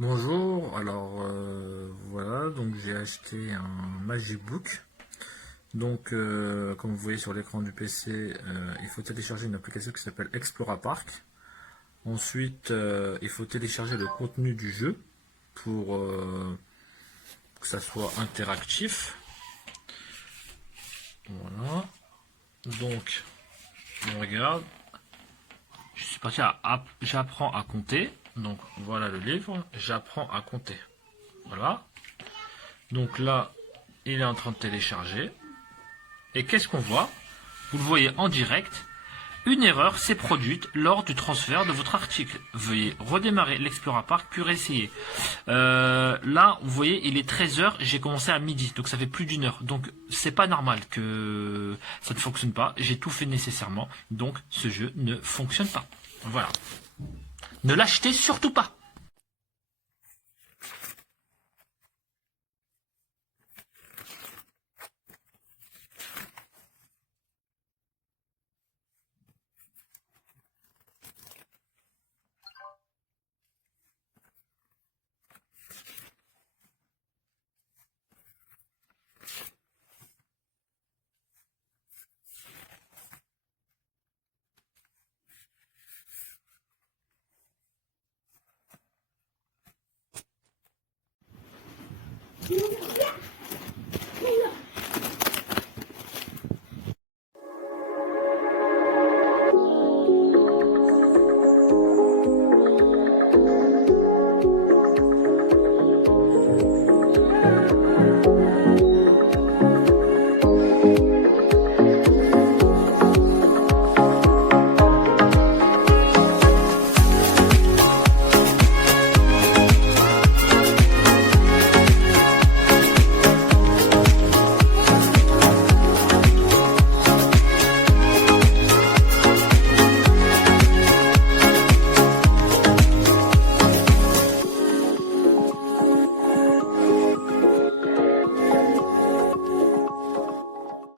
Bonjour, alors voilà, donc j'ai acheté un MagicBook. Donc comme vous voyez sur l'écran du PC, il faut télécharger une application qui s'appelle ExploraPark. Ensuite, il faut télécharger le contenu du jeu pour que ça soit interactif. Voilà. Donc, on regarde. Je suis parti à j'apprends à compter. Donc voilà le livre, j'apprends à compter. Voilà. Donc là, il est en train de télécharger. Et qu'est-ce qu'on voit? Vous le voyez en direct. Une erreur s'est produite lors du transfert de votre article. Veuillez redémarrer l'ExploraPark puis réessayer. Là, vous voyez, il est 13h, j'ai commencé à midi, donc ça fait plus d'une heure. Donc c'est pas normal que ça ne fonctionne pas. J'ai tout fait nécessairement, donc ce jeu ne fonctionne pas. Voilà. Ne l'achetez surtout pas.